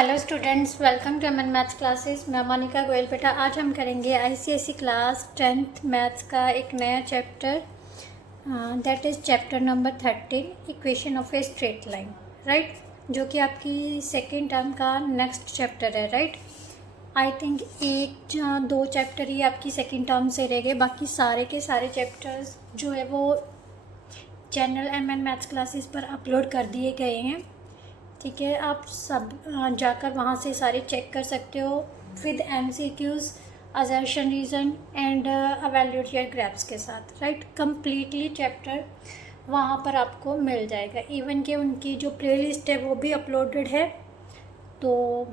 Hello students, welcome to Aman maths classes. मैं मोनिका गोयल बेटा। आज हम करेंगे आईसीएसई क्लास 10th मैथ्स का एक नया chapter, that is chapter number 13, equation of a straight line, right, जो कि आपकी सेकेंड टर्म का नेक्स्ट चैप्टर है, राइट। आई थिंक दो चैप्टर ही आपकी सेकेंड टर्म से रह गए, बाकी सारे के सारे चैप्टर्स जो है वो चैनल एमएन मैथ्स क्लासेस पर अपलोड कर दिए गए हैं। ठीक है, आप सब जाकर वहाँ से सारे चेक कर सकते हो with MCQs, assertion reason and evaluate your grasp के साथ, राइट। कंप्लीटली चैप्टर वहाँ पर आपको मिल जाएगा। इवन कि उनकी जो प्लेलिस्ट है वो भी अपलोडेड है, तो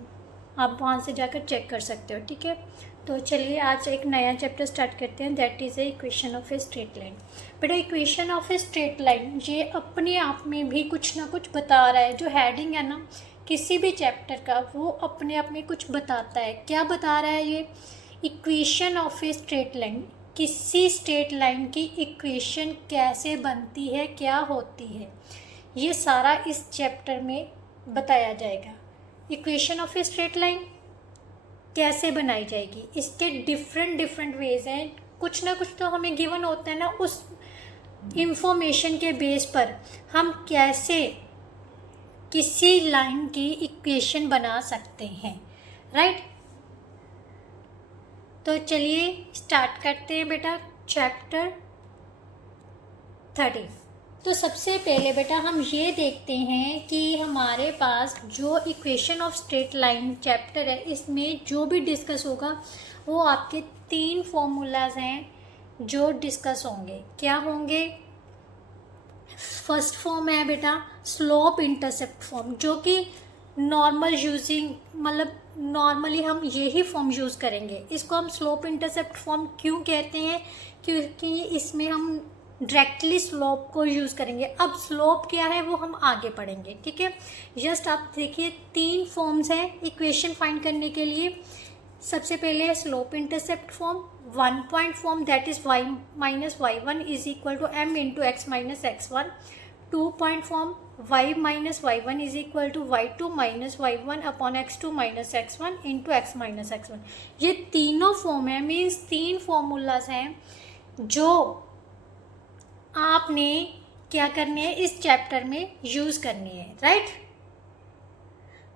आप वहाँ से जाकर चेक कर सकते हो। ठीक है, तो चलिए आज एक नया चैप्टर स्टार्ट करते हैं, that is a equation of a straight line. बेटा, equation of a straight line ये अपने आप में भी कुछ ना कुछ बता रहा है। जो हेडिंग है ना किसी भी चैप्टर का, वो अपने आप में कुछ बताता है। क्या बता रहा है ये? Equation of a straight line, किसी स्ट्रेट लाइन की इक्वेशन कैसे बनती है, क्या होती है, ये सारा इस चैप्टर में बताया जाएगा। Equation of a straight line कैसे बनाई जाएगी, इसके डिफरेंट वेज हैं। कुछ ना कुछ तो हमें गिवन होता है ना, उस इंफॉर्मेशन के बेस पर हम कैसे किसी लाइन की इक्वेशन बना सकते हैं, राइट। तो चलिए स्टार्ट करते हैं बेटा चैप्टर 30। तो सबसे पहले बेटा हम ये देखते हैं कि हमारे पास जो equation of straight line chapter है, इसमें जो भी डिस्कस होगा वो आपके 3 फॉर्मूलाज हैं जो डिस्कस होंगे। क्या होंगे? फर्स्ट फॉर्म है बेटा स्लोप इंटरसेप्ट फॉर्म, जो कि नॉर्मल यूजिंग, मतलब नॉर्मली हम यही फॉर्म यूज़ करेंगे। इसको हम स्लोप इंटरसेप्ट फॉर्म क्यों कहते हैं? क्योंकि इसमें हम डायरेक्टली स्लोप को यूज़ करेंगे। अब स्लोप क्या है वो हम आगे पढ़ेंगे। ठीक है, जस्ट आप देखिए 3 फॉर्म्स हैं इक्वेशन फाइंड करने के लिए। सबसे पहले है slope intercept form, 1 point form, that is y minus y1 is equal to m into x minus x1। 2 point form, y minus y1 is equal to y2 minus y1 upon x2 minus x1 into x minus x1। ये तीनों form है, means 3 formulas हैं जो आपने क्या करनी है, इस चैप्टर में यूज़ करनी है, राइट।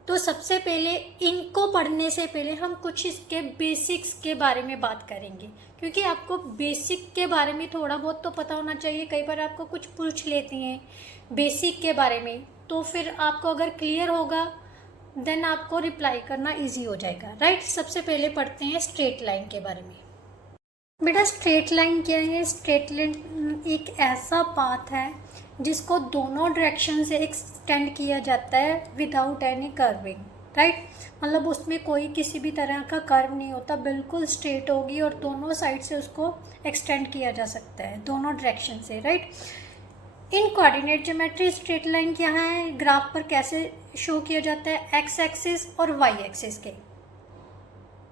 तो सबसे पहले इनको पढ़ने से पहले हम कुछ इसके बेसिक्स के बारे में बात करेंगे, क्योंकि आपको बेसिक के बारे में थोड़ा बहुत तो पता होना चाहिए। कई बार आपको कुछ पूछ लेती हैं बेसिक के बारे में, तो फिर आपको अगर क्लियर होगा देन आपको रिप्लाई करना इजी हो जाएगा, राइट। सबसे पहले पढ़ते हैं स्ट्रेट लाइन के बारे में। बेटा, स्ट्रेट लाइन क्या है? स्ट्रेट लाइन एक ऐसा पाथ है जिसको दोनों डायरेक्शन से एक्सटेंड किया जाता है विदाउट एनी कर्विंग, राइट। मतलब उसमें कोई किसी भी तरह का कर्व नहीं होता, बिल्कुल स्ट्रेट होगी और दोनों साइड से उसको एक्सटेंड किया जा सकता है, दोनों डायरेक्शन से, राइट। इन कोऑर्डिनेट ज्योमेट्री स्ट्रेट लाइन क्या है, ग्राफ पर कैसे शो किया जाता है? एक्स एक्सिस और वाई एक्सिस के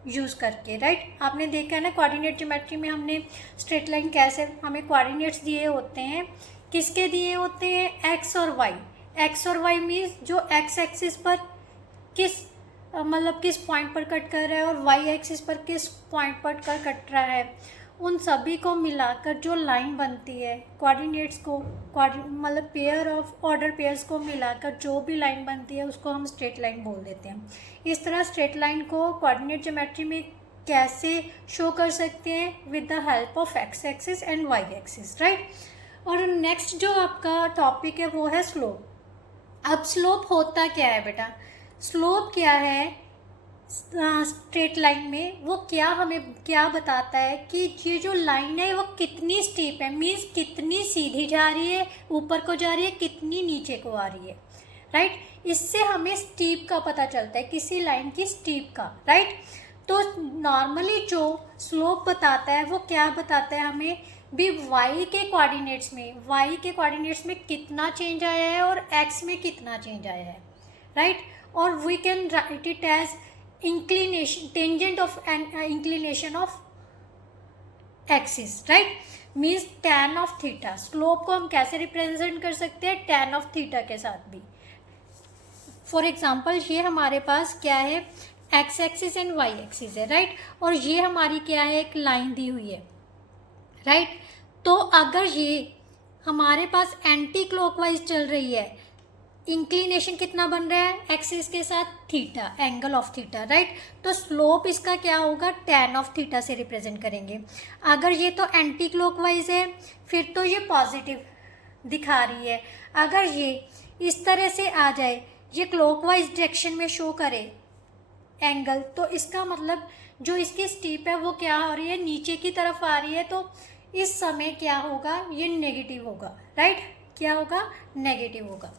यूज़ करके, राइट। आपने देखा है ना कोऑर्डिनेट ज्योमेट्री में हमने स्ट्रेट लाइन कैसे, हमें कोऑर्डिनेट्स दिए होते हैं। किसके दिए होते हैं? एक्स और वाई। एक्स और वाई मीन्स जो एक्स एक्सिस पर किस मतलब किस पॉइंट पर कट कर रहा है और वाई एक्सिस पर किस पॉइंट पर कट रहा है, उन सभी को मिलाकर जो लाइन बनती है, कोऑर्डिनेट्स को मतलब पेयर ऑफ ऑर्डर पेयर्स को मिलाकर जो भी लाइन बनती है उसको हम स्ट्रेट लाइन बोल देते हैं। इस तरह स्ट्रेट लाइन को कोऑर्डिनेट ज्योमेट्री में कैसे शो कर सकते हैं? With the help of X axis and Y axis, right. और नेक्स्ट जो आपका टॉपिक है वो है स्लोप। अब स्लोप होता क्या है बेटा? स्लोप क्या है स्ट्रेट लाइन में? वो क्या हमें क्या बताता है कि ये जो लाइन है वो कितनी स्टीप है, मीन्स कितनी सीधी जा रही है, ऊपर को जा रही है, कितनी नीचे को आ रही है, राइट। इससे हमें स्टीप का पता चलता है, किसी लाइन की स्टीप का, राइट। तो नॉर्मली जो स्लोप बताता है वो क्या बताता है हमें भी? y के कोऑर्डिनेट्स में कितना चेंज आया है और x में कितना चेंज आया है, राइट। और we can write it as inclination, tangent of inclination of axis, right, means tan of theta. Slope को हम कैसे रिप्रेजेंट कर सकते हैं? tan ऑफ थीटा के साथ भी। फॉर एग्जांपल ये हमारे पास क्या है, X axis and Y axis है, राइट। और ये हमारी क्या है, एक लाइन दी हुई है, राइट। तो अगर ये हमारे पास एंटी क्लॉकवाइज चल रही है, इंक्लिनेशन कितना बन रहा है, एक्सिस के साथ theta, angle of theta, right. तो स्लोप इसका क्या होगा, टैन ऑफ थीटा से रिप्रेजेंट करेंगे। अगर ये तो एंटी क्लॉकवाइज है फिर तो ये पॉजिटिव दिखा रही है। अगर ये इस तरह से आ जाए, ये क्लॉकवाइज डायरेक्शन में शो करे एंगल, तो इसका मतलब जो इसकी स्टीप है वो क्या हो रही है, नीचे की तरफ आ रही है। तो इस समय क्या होगा, ये नेगेटिव होगा, राइट। क्या होगा, नेगेटिव होगा।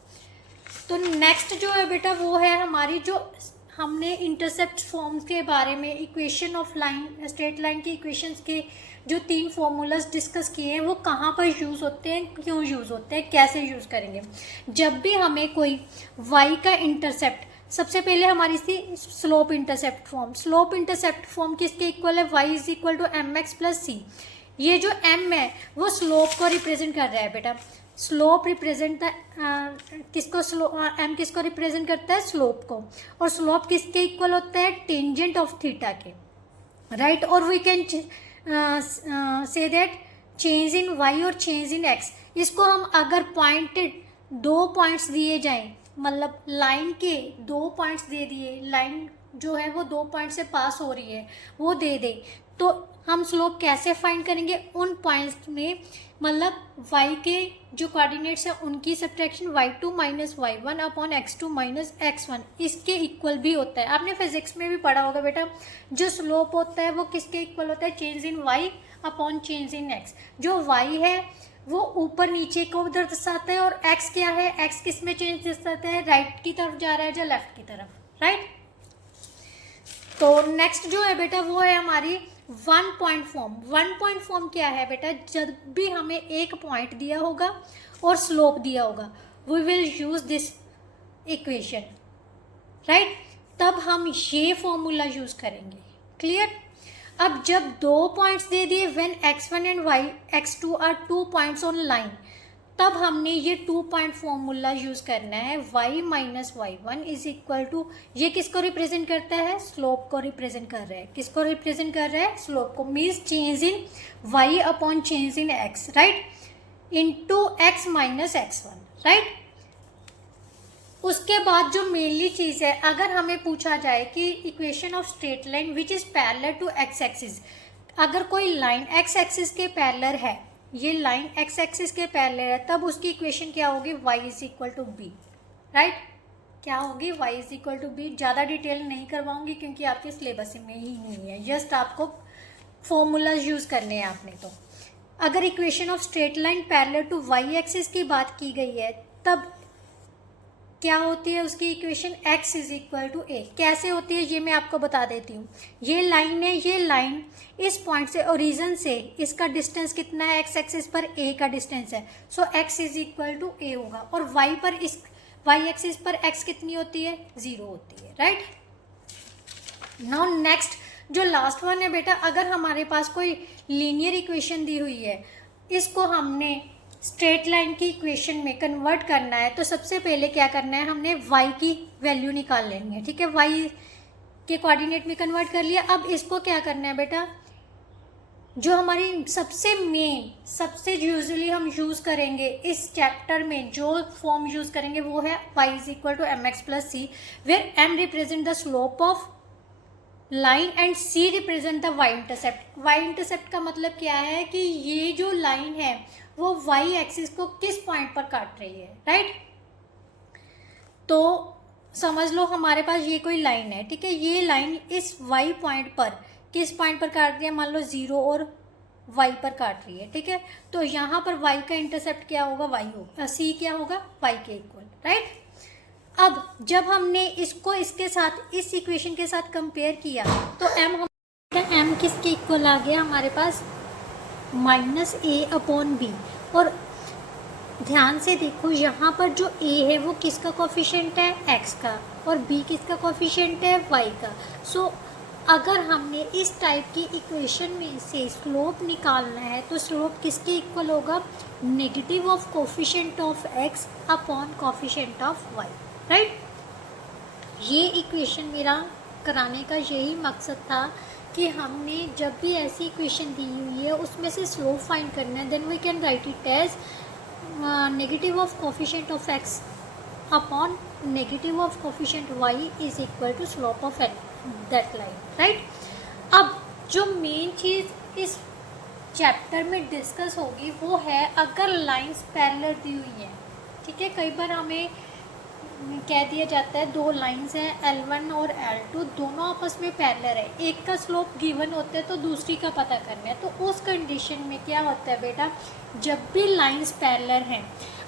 तो नेक्स्ट जो है बेटा वो है हमारी, जो हमने इंटरसेप्ट फॉर्म्स के बारे में, equation of line, straight line की इक्वेशंस के जो 3 फॉर्मूलाज डिस्कस किए हैं वो कहाँ पर यूज़ होते हैं, क्यों यूज़ होते हैं, कैसे यूज़ करेंगे। जब भी हमें कोई y का इंटरसेप्ट, सबसे पहले हमारी थी slope intercept form. Slope intercept form किसके इक्वल है, y is equal to M x plus C. ये जो m है वो स्लोप को रिप्रेजेंट कर रहा है बेटा। स्लोप रिप्रेजेंट किसको, m किसको रिप्रेजेंट करता है, स्लोप को। और स्लोप किसके इक्वल होता है, टेंजेंट ऑफ थीटा के, राइट। और we can say that change in y और चेंज इन x, इसको हम अगर पॉइंटेड 2 पॉइंट्स दिए जाएं, मतलब लाइन के 2 पॉइंट्स दे दिए, लाइन जो है वो 2 पॉइंट से पास हो रही है वो दे दे, तो हम स्लोप कैसे फाइंड करेंगे, उन पॉइंट्स में मतलब y के जो कोऑर्डिनेट्स हैं उनकी subtraction y2 minus y1 upon x2 minus x1 इसके इक्वल भी होता है। आपने फिजिक्स में भी पढ़ा होगा बेटा, जो स्लोप होता है वो किसके इक्वल होता है, change in y upon change in x। जो y है वो ऊपर नीचे को उधर दर्शाता है, और x क्या है, x किस में चेंज दर्शाता है, राइट की तरफ जा रहा है या लेफ्ट की तरफ, राइट। तो नेक्स्ट जो है बेटा वो है हमारी 1 पॉइंट फॉर्म। 1 पॉइंट फॉर्म क्या है बेटा, जब भी हमें एक पॉइंट दिया होगा और स्लोप दिया होगा, we will use this equation, right. तब हम ये फॉर्मूला यूज करेंगे, क्लियर। अब जब 2 पॉइंट्स दे दिए, when x1 and x2 are 2 points on line, तब हमने ये 2 पॉइंट फॉर्मूला यूज करना है। y minus y1 is equal to, ये किसको रिप्रेजेंट करता है, स्लोप को रिप्रेजेंट कर रहा है। किसको रिप्रेजेंट कर रहा है, स्लोप को। Means change in y upon change in x, right, into x minus x1, right. उसके बाद जो मेनली चीज़ है, अगर हमें पूछा जाए कि equation of straight line which is parallel to x axis, अगर कोई लाइन x एक्सिस के पैरेलल है, ये लाइन x एक्सिस के पैरेलल है, तब उसकी इक्वेशन क्या होगी, y is equal to b, right. क्या होगी, y is equal to b. ज़्यादा डिटेल नहीं करवाऊंगी क्योंकि आपके सिलेबस में ही नहीं है, जस्ट आपको फॉर्मूलाज यूज़ करने हैं आपने। तो अगर equation of straight line parallel to y axis की बात की गई है, तब क्या होती है उसकी equation, x is equal to A. कैसे होती है ये मैं आपको बता देती हूँ। ये लाइन है, ये लाइन इस पॉइंट से, ओरिजिन से इसका डिस्टेंस कितना है, x एक्सिस पर a का डिस्टेंस है, so x is equal to a होगा। और y पर, इस y एक्सिस पर x कितनी होती है, 0 होती है, राइट। नाउ नेक्स्ट जो लास्ट वन है बेटा, अगर हमारे पास कोई लीनियर इक्वेशन दी हुई है, इसको हमने स्ट्रेट लाइन की इक्वेशन में कन्वर्ट करना है, तो सबसे पहले क्या करना है, हमने y की वैल्यू निकाल लेनी है, ठीक है। y के कोऑर्डिनेट में कन्वर्ट कर लिया। अब इसको क्या करना है बेटा, जो हमारी सबसे मेन, सबसे यूजुअली हम यूज़ करेंगे इस चैप्टर में, जो फॉर्म यूज़ करेंगे वो है y is equal to M x plus c, where m represent the slope of line and c represent the y intercept. y intercept का मतलब क्या है कि ये जो लाइन है वो y एक्सिस को किस पॉइंट पर काट रही है, राइट। तो समझ लो हमारे पास ये कोई लाइन है, ठीक है। ये लाइन इस y पॉइंट पर किस पॉइंट पर काट रही है, मान लो 0 और y पर काट रही है, ठीक है। तो यहाँ पर y का इंटरसेप्ट क्या होगा, y होगा, c क्या होगा, y के इक्वल, राइट। अब जब हमने इसको इसके साथ, इस इक्वेशन के साथ कंपेयर किया, तो m किसके इक्वल आ गया हमारे पास, माइनस ए अपॉन बी। और ध्यान से देखो, यहाँ पर जो a है वो किसका कोफिशिएंट है, x का, और b किसका कोफिशिएंट है, y का। सो अगर हमने इस टाइप की इक्वेशन में से स्लोप निकालना है, तो स्लोप किसके इक्वल होगा, negative of coefficient of x upon coefficient of y, right. ये इक्वेशन मेरा कराने का यही मकसद था कि हमने जब भी ऐसी इक्वेशन दी हुई है उसमें से स्लोप फाइंड करना है, then we can write it as negative of coefficient of x upon negative of coefficient y is equal to slope of that line, right. अब जो मेन चीज़ इस चैप्टर में डिस्कस होगी वो है अगर लाइंस पैरेलल दी हुई हैं, ठीक है। कई बार हमें कह दिया जाता है दो लाइंस हैं L1 और L2, दोनों आपस में पैरेलल है, एक का स्लोप गिवन होता है तो दूसरी का पता करना है। तो उस कंडीशन में क्या होता है बेटा, जब भी लाइंस पैरेलल हैं,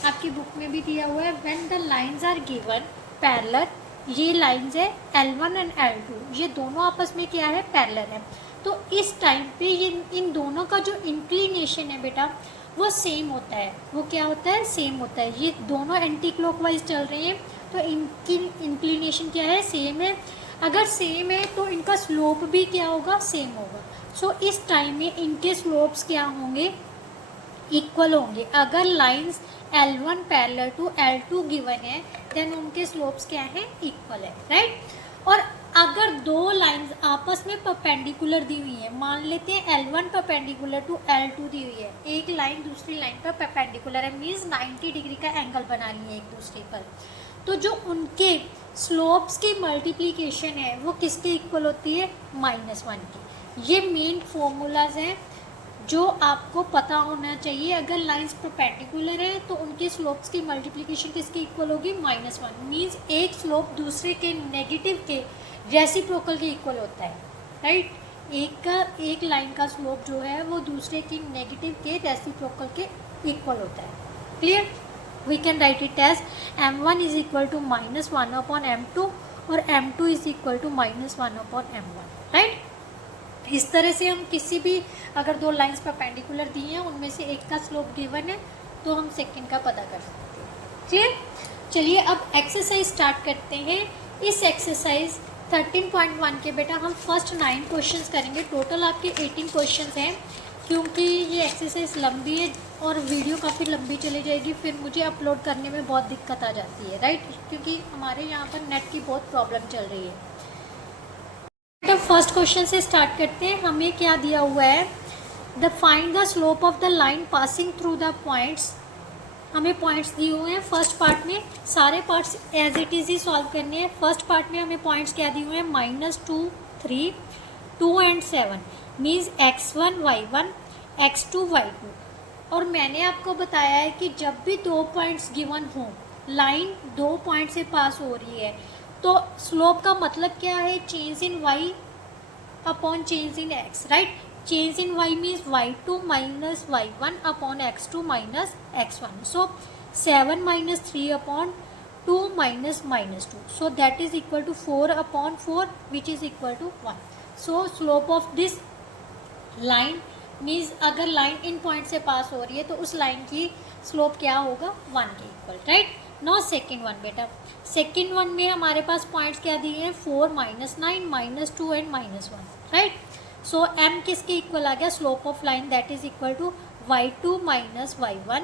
आपकी बुक में भी दिया हुआ है when the lines are given parallel, ये लाइंस है L1 एंड L2, ये दोनों आपस में क्या है, पैरेलल है। तो इस टाइम पे ये इन दोनों का जो इंक्लिनेशन है बेटा वो सेम होता है। वो क्या होता है, सेम होता है। ये दोनों एंटी क्लॉकवाइज चल रहे हैं तो इनकी इंक्लिनेशन क्या है, सेम है। अगर सेम है तो इनका स्लोप भी क्या होगा, सेम होगा। सो इस टाइम में इनके स्लोप्स क्या होंगे, इक्वल होंगे। अगर lines L1 parallel to L2 given है देन उनके स्लोप्स क्या हैं, इक्वल है, राइट। और अगर दो लाइंस आपस में परपेंडिकुलर दी हुई है, मान लेते हैं L1 परपेंडिकुलर टू L2 दी हुई है, एक लाइन दूसरी लाइन पर परपेंडिकुलर है, मीन्स 90 डिग्री का एंगल बना रही है एक दूसरे पर, तो जो उनके स्लोप्स की मल्टीप्लिकेशन है वो किसके इक्वल होती है, -1 की। ये मेन फॉर्मूलाज हैं जो आपको पता होना चाहिए। अगर लाइंस परपेंडिकुलर है तो उनके स्लोप्स की मल्टीप्लिकेशन किसके इक्वल होगी, -1, मीन्स एक स्लोप दूसरे के नेगेटिव के रेसिप्रोकल के इक्वल होता है, राइट। एक लाइन का स्लोप जो है वो दूसरे की नेगेटिव के रेसिप्रोकल के इक्वल होता है। Clear, we can write it as m1 is equal to -1 upon m2 और m2 is equal to -1 upon m1, right. इस तरह से हम किसी भी अगर दो लाइंस परपेंडिकुलर दी हैं उनमें से एक का स्लोप गिवन है तो हम सेकंड का पता कर सकते हैं। क्लियर, चलिए अब एक्सरसाइज स्टार्ट करते हैं। इस एक्सरसाइज 13.1 के बेटा हम फर्स्ट 9 क्वेश्चंस करेंगे। टोटल आपके 18 क्वेश्चंस हैं। क्योंकि ये एक्सरसाइज लंबी है और वीडियो काफ़ी लंबी चली जाएगी, फिर मुझे अपलोड करने में बहुत दिक्कत आ जाती है, राइट, क्योंकि हमारे यहाँ पर नेट की बहुत प्रॉब्लम चल रही है। तो फर्स्ट क्वेश्चन से स्टार्ट करते हैं। हमें क्या दिया हुआ है, the find the slope of the line passing through the points. हमें पॉइंट्स दिए हुए हैं। फर्स्ट पार्ट में सारे पार्ट्स एज इट इज़ ही सॉल्व करने हैं। फर्स्ट पार्ट में हमें पॉइंट्स क्या दिए हुए हैं, -2, 3, 2 and 7, means x1 y1 x2 y2। और मैंने आपको बताया है कि जब भी दो पॉइंट्स गिवन हों, लाइन दो पॉइंट से पास हो रही है, तो स्लोप का मतलब क्या है, change in y upon change in x, right. Change in y means y2 minus y1 upon x2 minus x1। So 7 minus 3 upon 2 minus -2, so that is equal to 4 upon 4 which is equal to 1। So slope of this line means अगर line इन point से pass हो रही है तो उस line की slope क्या होगा, 1 के equal, right. No second one बेटा, सेकेंड वन में हमारे पास पॉइंट्स क्या दिए हैं, 4, -9, -2 एंड -1, राइट। सो m किसके इक्वल आ गया, slope of line, that is equal to y2 minus y1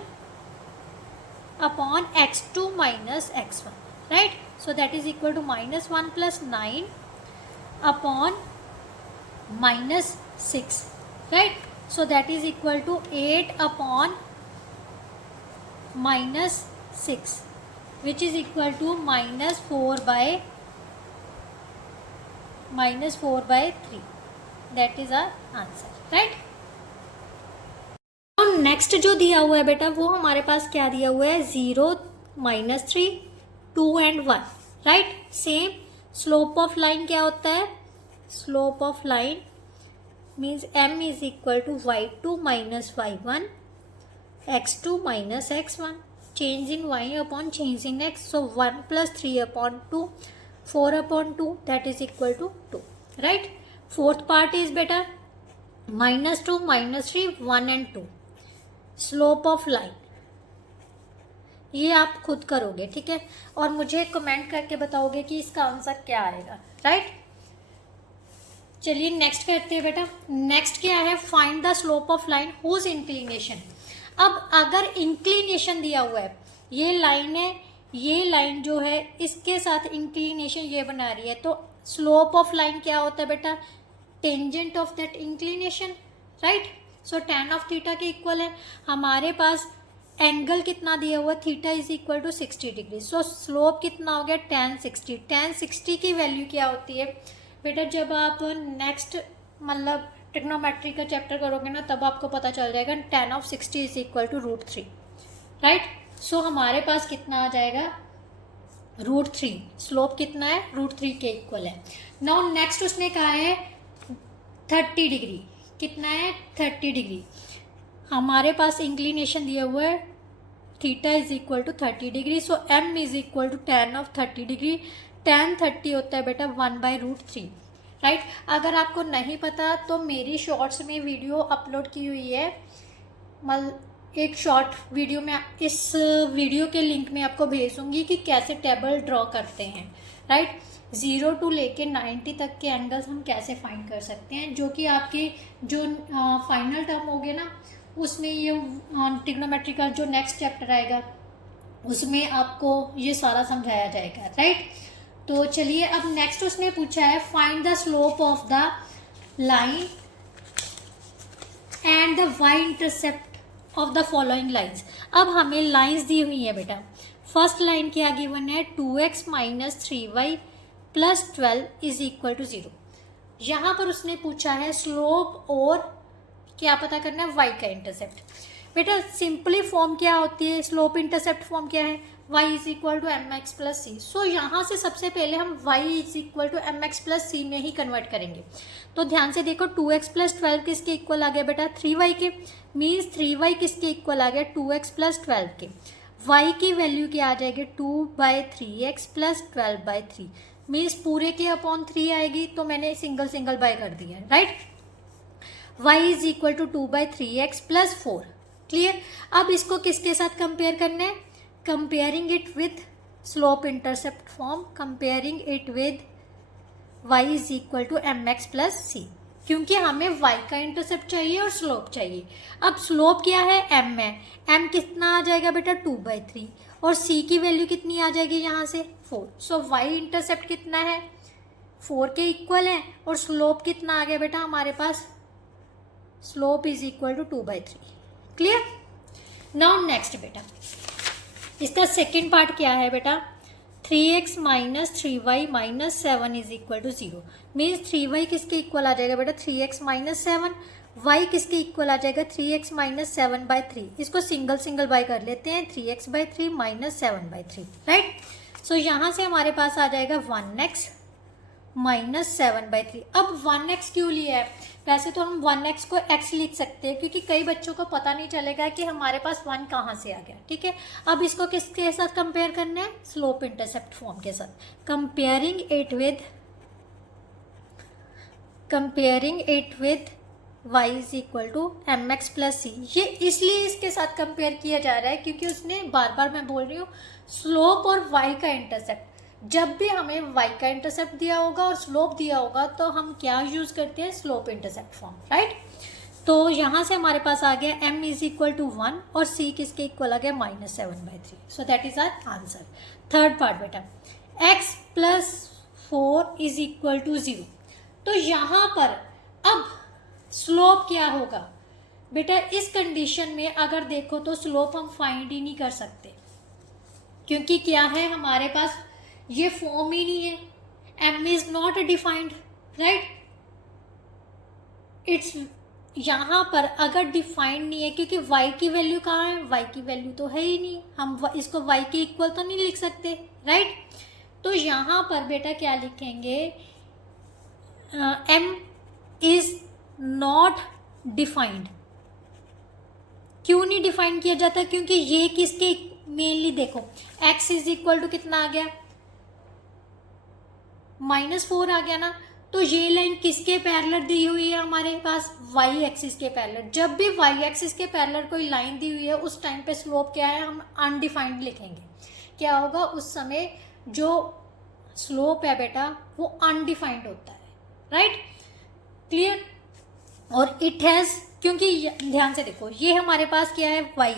upon x2 minus x1, right. So that is equal to -1 plus 9 upon -6, right. So that is equal to 8 upon -6 which is equal to -4 by 3. That is our answer, right? और next जो दिया हुआ है बेटा वो हमारे पास क्या दिया हुआ है, 0, -3, 2 and 1, right. Same slope of line क्या होता है, slope of line means m is equal to y2 minus y1 x2 minus x1, change in y upon change in x, so 1 plus 3 upon 2, 4 upon 2, that is equal to 2, right. Fourth part is better, -2, -3, 1 and 2, slope of line, ये आप खुद करोगे, ठीक है, और मुझे comment करके बताओगे कि इसका आंसर क्या आएगा, राइट। चलिए नेक्स्ट करते हैं बेटा। नेक्स्ट क्या है, find the slope of line whose inclination. अब अगर इंक्लिनेशन दिया हुआ है, ये लाइन है, ये लाइन जो है इसके साथ इंक्लिनेशन ये बना रही है, तो स्लोप ऑफ लाइन क्या होता है बेटा, tangent of that inclination, right. So tan of theta के इक्वल है। हमारे पास एंगल कितना दिया हुआ, theta is equal to 60 degree. So slope कितना हो गया, tan 60। tan 60 की वैल्यू क्या होती है बेटा, जब आप नेक्स्ट मतलब ट्रिग्नोमेट्री का चैप्टर करोगे ना, तब आपको पता चल जाएगा tan of 60 is equal to √3, right. So हमारे पास कितना आ जाएगा, √3। स्लोप कितना है, √3 के इक्वल है। नाउ नेक्स्ट उसने कहा है 30 डिग्री, कितना है 30 डिग्री। हमारे पास इंक्लिनेशन दिया हुआ है theta is equal to 30 degree. So m is equal to tan of 30 degree. tan 30 होता है बेटा 1/√3, राइट। अगर आपको नहीं पता तो मेरी शॉर्ट्स में वीडियो अपलोड की हुई है, एक शॉर्ट वीडियो में, इस वीडियो के लिंक में आपको भेजूंगी कि कैसे टेबल ड्रॉ करते हैं, राइट। 0 टू लेके 90 तक के एंगल्स हम कैसे फाइंड कर सकते हैं, जो कि आपके जो फाइनल टर्म होगे ना, उसमें ये ट्रिग्नोमेट्री का जो नेक्स्ट चैप्टर आएगा उसमें आपको ये सारा समझाया जाएगा, राइट। तो चलिए अब नेक्स्ट उसने पूछा है find the slope of the line and the y intercept of the following lines. अब हमें लाइन्स दी हुई है बेटा। फर्स्ट लाइन क्या गिवन है, 2x minus 3y plus 12 is equal to 0। यहाँ पर उसने पूछा है स्लोप और क्या पता करना है, y का इंटरसेप्ट। बेटा सिंपली फॉर्म क्या होती है, स्लोप इंटरसेप्ट फॉर्म क्या है, y is equal to mx plus C. So यहाँ से सबसे पहले हम y is equal to mx plus C में ही कन्वर्ट करेंगे। तो ध्यान से देखो 2x प्लस 12 किसके इक्वल आ गया बेटा, 3y के। मीन्स 3y किसके इक्वल आ गया, 2x प्लस 12 के। y की वैल्यू क्या आ जाएगी, 2/3x प्लस 12/3। मीन्स पूरे के अपॉन 3 आएगी, तो मैंने सिंगल सिंगल बाय कर दिया, right. y is equal to 2/3x plus 4। Clear. अब इसको किसके साथ कंपेयर करना है, comparing it with slope intercept form, comparing it with y is equal to mx plus C, क्योंकि हमें y का इंटरसेप्ट चाहिए और स्लोप चाहिए। अब स्लोप क्या है, m है। m कितना आ जाएगा बेटा, 2/3, और c की वैल्यू कितनी आ जाएगी यहाँ से, 4। सो y इंटरसेप्ट कितना है, 4 के इक्वल है, और स्लोप कितना आ गया बेटा हमारे पास, slope is equal to 2/3। Clear. Now next बेटा, इसका सेकेंड पार्ट क्या है बेटा, 3x minus 3y minus 7 is equal to 0। Means 3y किसके इक्वल आ जाएगा बेटा, 3x माइनस 7। y किसके इक्वल आ जाएगा, 3x माइनस 7/3। इसको सिंगल सिंगल बाय कर लेते हैं, 3x/3 माइनस 7/3, राइट। सो यहाँ से हमारे पास आ जाएगा 1x माइनस 7/3। अब 1x क्यों लिया है, वैसे तो हम 1x को x लिख सकते हैं, क्योंकि कई बच्चों को पता नहीं चलेगा कि हमारे पास 1 कहाँ से आ गया, ठीक है। अब इसको किसके साथ कंपेयर करना है, स्लोप इंटरसेप्ट फॉर्म के साथ। Comparing it with y is equal to mx plus C. ये इसलिए इसके साथ कंपेयर किया जा रहा है क्योंकि उसने बार बार, मैं बोल रही हूँ, स्लोप और y का इंटरसेप्ट, जब भी हमें y का इंटरसेप्ट दिया होगा और स्लोप दिया होगा तो हम क्या यूज करते हैं, स्लोप इंटरसेप्ट फॉर्म, राइट। तो यहाँ से हमारे पास आ गया m इज इक्वल टू 1 और c किसके इक्वल आ गया, minus 7/3। So that is our answer. Third part बेटा, x plus 4 is equal to 0। तो यहाँ पर अब स्लोप क्या होगा बेटा, इस कंडीशन में अगर देखो तो स्लोप हम फाइंड ही नहीं कर सकते, क्योंकि क्या है हमारे पास ये फॉर्म ही नहीं है, m is not defined, right. It's यहाँ पर अगर डिफाइंड नहीं है, क्योंकि y की वैल्यू कहाँ है, y की वैल्यू तो है ही नहीं, हम इसको y के इक्वल तो नहीं लिख सकते, राइट। तो यहाँ पर बेटा क्या लिखेंगे, m इज नॉट डिफाइंड। क्यों नहीं डिफाइन किया जाता, क्योंकि ये किसके मेनली देखो, x इज इक्वल टू कितना आ गया, -4 आ गया ना। तो ये लाइन किसके पैरेलल दी हुई है हमारे पास, y एक्सिस के पैरेलल। जब भी y एक्सिस के पैरेलल कोई लाइन दी हुई है उस टाइम पे स्लोप क्या है, हम अनडिफाइंड लिखेंगे। क्या होगा उस समय, जो स्लोप है बेटा वो अनडिफाइंड होता है, राइट। क्लियर। और इट हैज़, क्योंकि ध्यान से देखो ये हमारे पास क्या है, y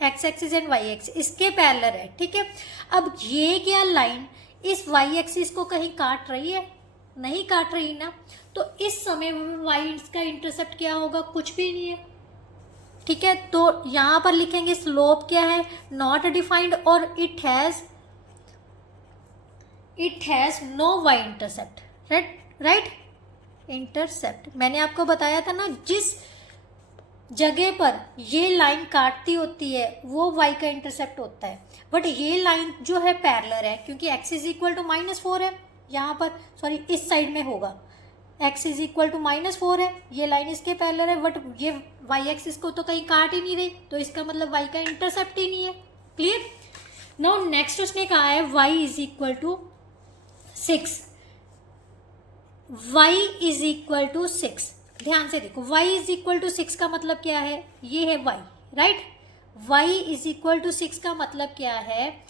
X axis and Y axis इसके पैरेलल है, ठीक है। अब ये क्या लाइन इस वाई एक्सिस को कहीं काट रही है? नहीं काट रही ना, तो इस समय वाई का इंटरसेप्ट क्या होगा? कुछ भी नहीं है, ठीक है। तो यहाँ पर लिखेंगे स्लोप क्या है? नॉट डिफाइंड और it has know why intercept, right. Intercept मैंने आपको बताया था ना, जिस जगह पर ये लाइन काटती होती है वो y का इंटरसेप्ट होता है, बट ये लाइन जो है पैरेलल है, क्योंकि x इज इक्वल टू -4 है यहाँ पर, सॉरी इस साइड में होगा, x इज इक्वल टू -4 है, ये लाइन इसके पैरेलल है, बट ये y एक्सिस को तो कहीं काट ही नहीं रही, तो इसका मतलब y का इंटरसेप्ट ही नहीं है। क्लियर? नाउ नेक्स्ट उसने कहा है y is equal to 6, y is equal to 6। ध्यान से देखो, y इज इक्वल टू 6 का मतलब क्या है? ये है y, right. y is equal to 6 का मतलब क्या है?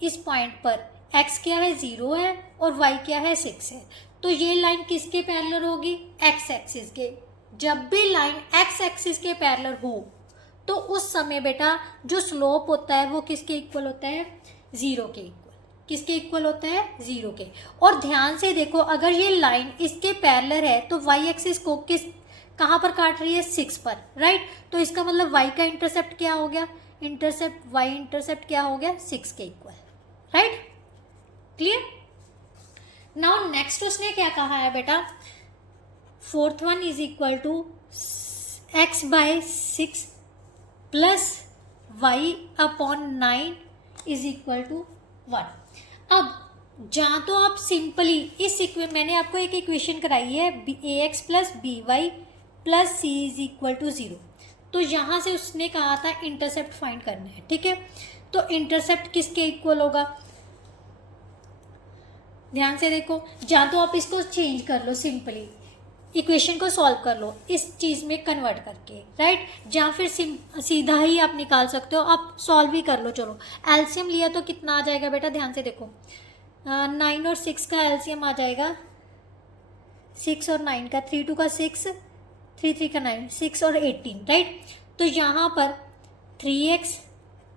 इस पॉइंट पर x क्या है? 0 है और y क्या है? 6 है। तो ये लाइन किसके पैरेलल होगी? x एक्सिस के। जब भी लाइन x एक्सिस के पैरेलल हो तो उस समय बेटा जो स्लोप होता है वो किसके इक्वल होता है? 0 के इक्वल। किसके इक्वल होता है? 0 के। और ध्यान से देखो, अगर ये लाइन इसके पैरेलल है तो y एक्सिस को कहाँ पर काट रही है? 6 पर, राइट। तो इसका मतलब y का इंटरसेप्ट क्या हो गया? y इंटरसेप्ट क्या हो गया? 6 के equal, right. Clear? Now next उसने क्या कहा है बेटा? Fourth one is equal to x by 6 plus y upon 9 is equal to 1। अब जहाँ तो आप सिंपली इस मैंने आपको एक इक्वेशन कराई है ax plus by plus c is equal to 0। तो यहाँ से उसने कहा था इंटरसेप्ट फाइंड करना है, ठीक है। तो इंटरसेप्ट किसके इक्वल होगा? ध्यान से देखो, जहाँ तो आप इसको चेंज कर लो, सिंपली इक्वेशन को सॉल्व कर लो इस चीज़ में कन्वर्ट करके, राइट। जहाँ फिर सीधा ही आप निकाल सकते हो, आप सॉल्व ही कर लो। चलो एलसीएम लिया तो कितना आ जाएगा बेटा? ध्यान से देखो, 9 और 6 का एलसीएम आ जाएगा 6 और 9 का, 3 2 का 6, 3 3 का 9, 6 और 18, राइट। तो यहाँ पर 3x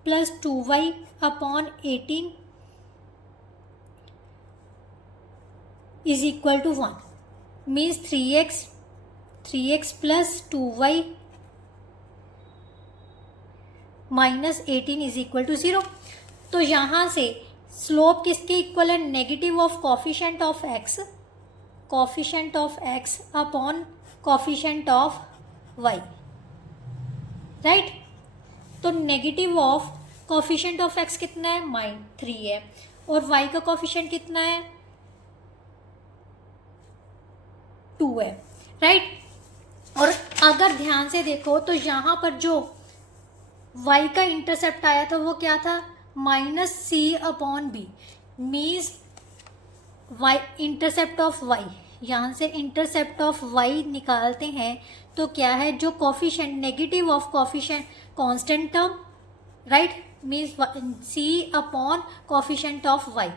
plus 2y upon 18 is equal to 1 means 3x plus 2y minus 18 is equal to 0। तो यहाँ से स्लोप किसके इक्वल है? Negative of coefficient of x upon coefficient of y, right. तो negative of coefficient of x कितना है? -3 है, और y का कॉफिशेंट कितना है? 2 है, राइट। और अगर ध्यान से देखो तो यहाँ पर जो y का इंटरसेप्ट आया था वो क्या था? -c upon b, means y intercept of y। यहाँ से इंटरसेप्ट ऑफ y निकालते हैं तो क्या है? जो coefficient negative of coefficient constant term, right, means c upon coefficient of y,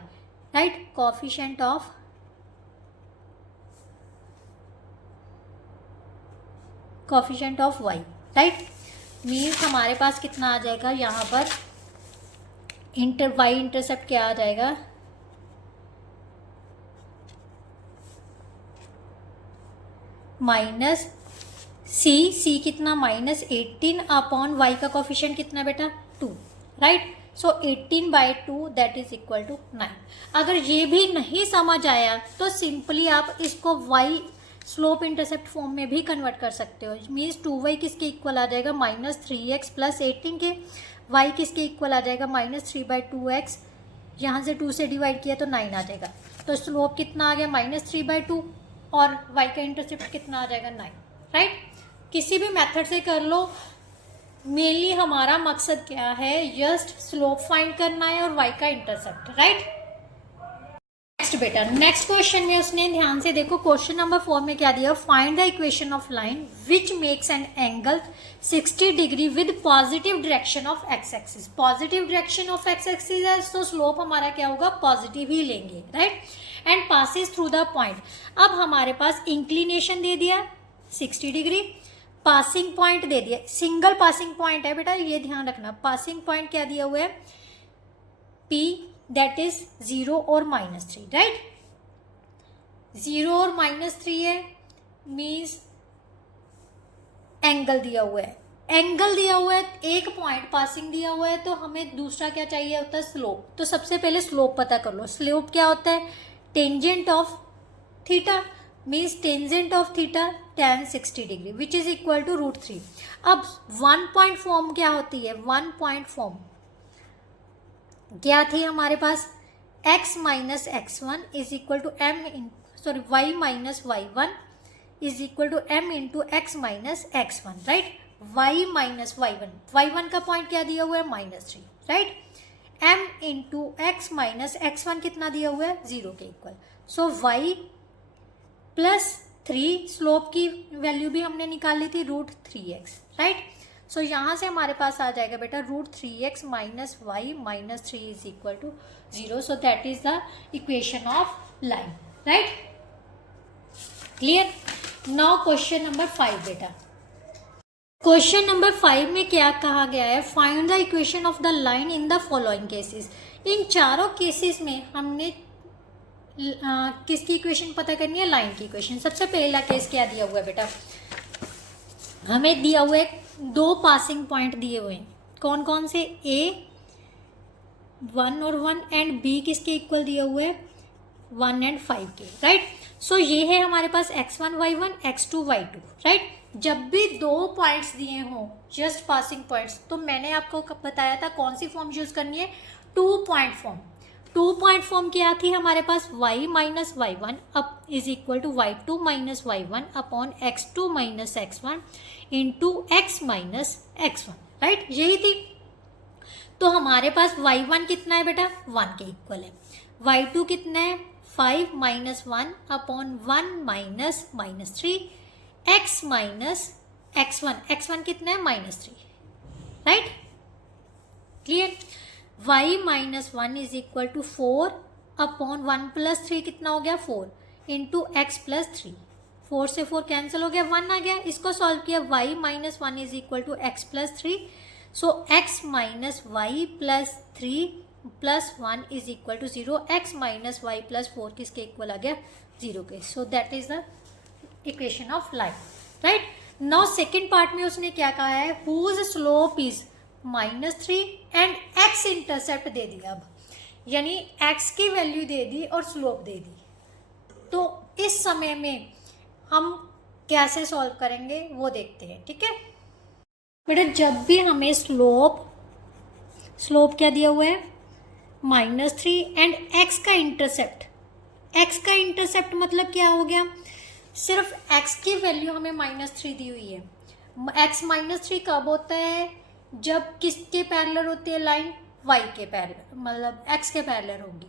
right. Coefficient of y, right. Means हमारे पास कितना आ जाएगा यहाँ पर? y इंटरसेप्ट क्या आ जाएगा? -c कितना? -18 अपॉन y का कॉफिशेंट कितना बेटा? 2, right. So 18/2 that is equal to 9। अगर ये भी नहीं समझ आया तो सिंपली आप इसको y स्लोप इंटरसेप्ट फॉर्म में भी कन्वर्ट कर सकते हो। मीन्स 2y किसके इक्वल आ जाएगा? -3x प्लस 18 के। y किसके इक्वल आ जाएगा? -3/2x। यहाँ से 2 से डिवाइड किया तो 9 आ जाएगा। तो स्लोप कितना आ गया? -3/2, और y का इंटरसेप्ट कितना आ जाएगा? 9, राइट। किसी भी मेथड से कर लो, मेनली हमारा मकसद क्या है? जस्ट स्लोप फाइंड करना है और y का इंटरसेप्ट, राइट। नेक्स्ट बेटा, नेक्स्ट क्वेश्चन में उसने ध्यान से देखो, क्वेश्चन नंबर 4 में क्या दिया? Find the equation of line which makes an angle 60 degree with positive direction of x axis. Positive direction of x axis है तो स्लोप हमारा क्या होगा? पॉजिटिव ही लेंगे, right. And passes through the point. अब हमारे पास इंक्लिनेशन दे दिया 60 डिग्री, पासिंग पॉइंट दे दिया, सिंगल पासिंग पॉइंट है बेटा, ये ध्यान रखना। पासिंग पॉइंट क्या दिया हुआ है, P दैट इज 0 और -3, राइट। 0 और -3 है, मीन्स एंगल दिया हुआ है, एंगल दिया हुआ है, एक पॉइंट पासिंग दिया हुआ है, तो हमें दूसरा क्या चाहिए होता है, स्लोप। तो सबसे पहले स्लोप पता कर लो। स्लोप क्या होता है, tangent of theta, means tangent of theta tan 60 degree which is equal to √3। अब 1 पॉइंट फॉर्म क्या होती है, 1 पॉइंट फॉर्म क्या थी हमारे पास, x minus x1 is equal to y minus y1 is equal to m into x minus x1, right. y minus y1 का point क्या दिया हुआ है, -3, right. m into x minus x1 कितना दिया हुआ है, 0 के equal. So y plus 3, slope की वैल्यू भी हमने निकाली थी √3x, राइट। सो यहाँ से हमारे पास आ जाएगा बेटा √3x minus y minus 3 is equal to 0। So that is the equation of line, right. Clear. Now question number 5 बेटा। क्वेश्चन नंबर 5 में क्या कहा गया है, find the equation of the line in the following cases. इन चारों cases में हमने किसकी इक्वेशन पता करनी है, लाइन की इक्वेशन। सबसे पहला केस क्या दिया हुआ है बेटा, हमें दिया हुआ है 2 पासिंग पॉइंट दिए हुए हैं, कौन कौन से, A 1 और 1 एंड B किसके इक्वल दिया हुआ है, 1 और 5 के, राइट। सो ये है हमारे पास x1 y1 x2 y2, right. जब भी 2 पॉइंट्स दिए हों जस्ट पासिंग पॉइंट्स, तो मैंने आपको बताया था कौन सी फॉर्म यूज करनी है, 2 पॉइंट फॉर्म। 2 पॉइंट फॉर्म क्या थी हमारे पास, y minus y1 up is equal to y2 minus y1 upon x2 minus x1 into x minus x1, right, यही थी। तो हमारे पास y1 कितना है बेटा, 1 के इक्वल है, y2 कितना है, 5 minus 1 upon 1 minus -3 x minus x1 कितना है, -3, right. Clear. y minus 1 is equal to 4 upon 1 plus 3 कितना हो गया, 4 इंटू x प्लस 3, 4 से 4 कैंसिल हो गया, 1 आ गया। इसको सॉल्व किया, y minus 1 is equal to x plus 3, so x minus y plus 3 plus 1 is equal to 0, x minus y plus 4 किसके इक्वल आ गया, 0 के। So that is the equation of line, right. Now second part में उसने क्या कहा है, whose slope is -3 and x intercept दे दिया। अब यानी x की वैल्यू दे दी और स्लोप दे दी, तो इस समय में हम कैसे सॉल्व करेंगे वो देखते हैं, ठीक है बेटा। जब भी हमें स्लोप क्या दिया हुआ है, -3 एंड x का इंटरसेप्ट मतलब क्या हो गया, सिर्फ x की वैल्यू हमें -3 दी हुई है। x -3 कब होता है, जब किसके पैरेलल होती है लाइन, y के पैरेलल, मतलब x के पैरेलल होगी,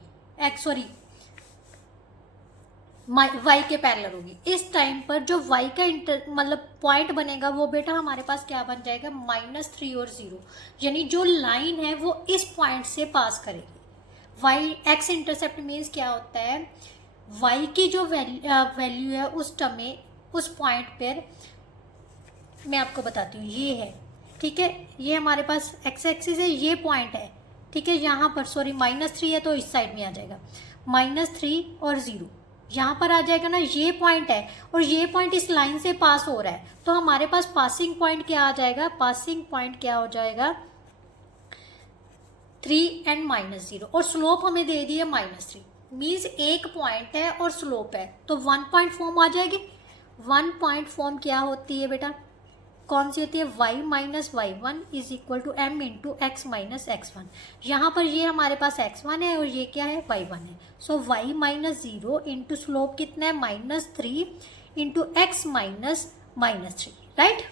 y के पैरेलल होगी। इस टाइम पर जो y का मतलब पॉइंट बनेगा वो बेटा हमारे पास क्या बन जाएगा, -3 और 0, यानी जो लाइन है वो इस पॉइंट से पास करेगी। x इंटरसेप्ट मीन्स क्या होता है, y की जो वैल्यू है उस टर्म में, उस पॉइंट पर, मैं आपको बताती हूँ, ये है, ठीक है, ये हमारे पास x एक्सिस है, ये पॉइंट है, ठीक है। यहाँ पर -3 है तो इस साइड में आ जाएगा, -3 और 0 यहाँ पर आ जाएगा ना, ये पॉइंट है और ये पॉइंट इस लाइन से पास हो रहा है, तो हमारे पास पासिंग पॉइंट क्या आ जाएगा, पासिंग पॉइंट क्या हो जाएगा, 3 एंड -0, और स्लोप हमें दे दी है -3, मीन्स एक पॉइंट है और स्लोप है, तो 1 पॉइंट फॉर्म आ जाएगी। 1 पॉइंट फॉर्म क्या होती है बेटा, कौन सी होती है, y minus y1 is equal to m into x minus x1। यहाँ पर ये हमारे पास x1 है और ये क्या है, y1 है। So y minus 0 into slope कितना है, -3 into x minus -3, right.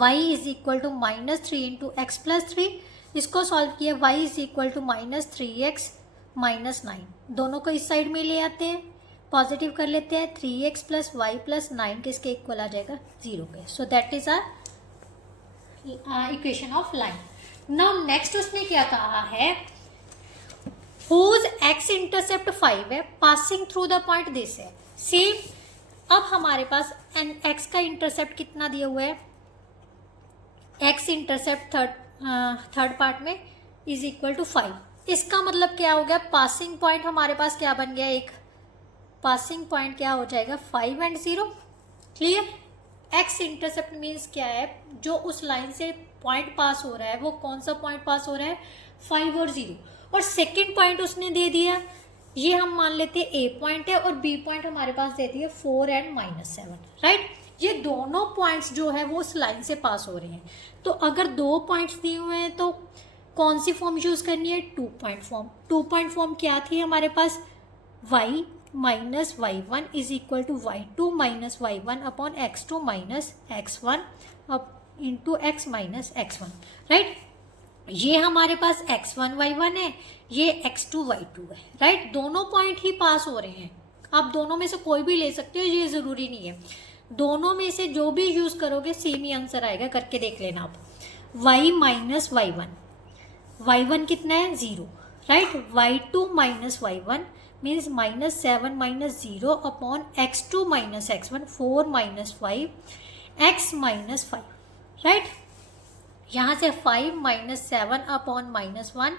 y is equal to -3 into x plus 3, इसको सॉल्व किया, y is equal to -3x minus 9, दोनों को इस साइड में ले आते हैं, पॉजिटिव कर लेते हैं, 3x प्लस वाई प्लस 9 किसके इक्वल आ जाएगा, 0 के। So that is our equation of line. Now next उसने क्या कहा है, हुज x इंटरसेप्ट 5 है, passing through the point this है। सेम अब हमारे पास एक्स का इंटरसेप्ट कितना दिया हुआ है, एक्स इंटरसेप्ट थर्ड पार्ट में इज इक्वल टू 5। इसका मतलब क्या हो गया, पासिंग पॉइंट हमारे पास क्या बन गया, एक पासिंग पॉइंट क्या हो जाएगा 5 and 0। Clear. X intercept means क्या है, जो उस लाइन से पॉइंट पास हो रहा है वो कौन सा पॉइंट पास हो रहा है, 5 और 0। और सेकेंड पॉइंट उसने दे दिया, ये हम मान लेते हैं ए पॉइंट है, और बी पॉइंट हमारे पास दे दिया 4 and -7, राइट। ये दोनों पॉइंट्स जो है वो उस लाइन से पास हो रहे हैं। तो अगर दो पॉइंट्स दिए हुए हैं तो कौन सी फॉर्म यूज करनी है, 2 पॉइंट फॉर्म। 2 पॉइंट फॉर्म क्या थी हमारे पास, y minus y1 is equal to y2 minus y1 upon x2 minus x1 into x minus x1, right. ये हमारे पास x1 y1 है, ये x2 y2 है, राइट। दोनों पॉइंट ही पास हो रहे हैं, आप दोनों में से कोई भी ले सकते हो, ये ज़रूरी नहीं है। दोनों में से जो भी यूज़ करोगे सेम ही आंसर आएगा, करके देख लेना आप। y माइनस y1 कितना है 0, right. y2 minus y1 means -7 minus 0 upon x2 minus x1 4 minus 5 x minus 5, right. यहाँ से 5 minus 7 upon -1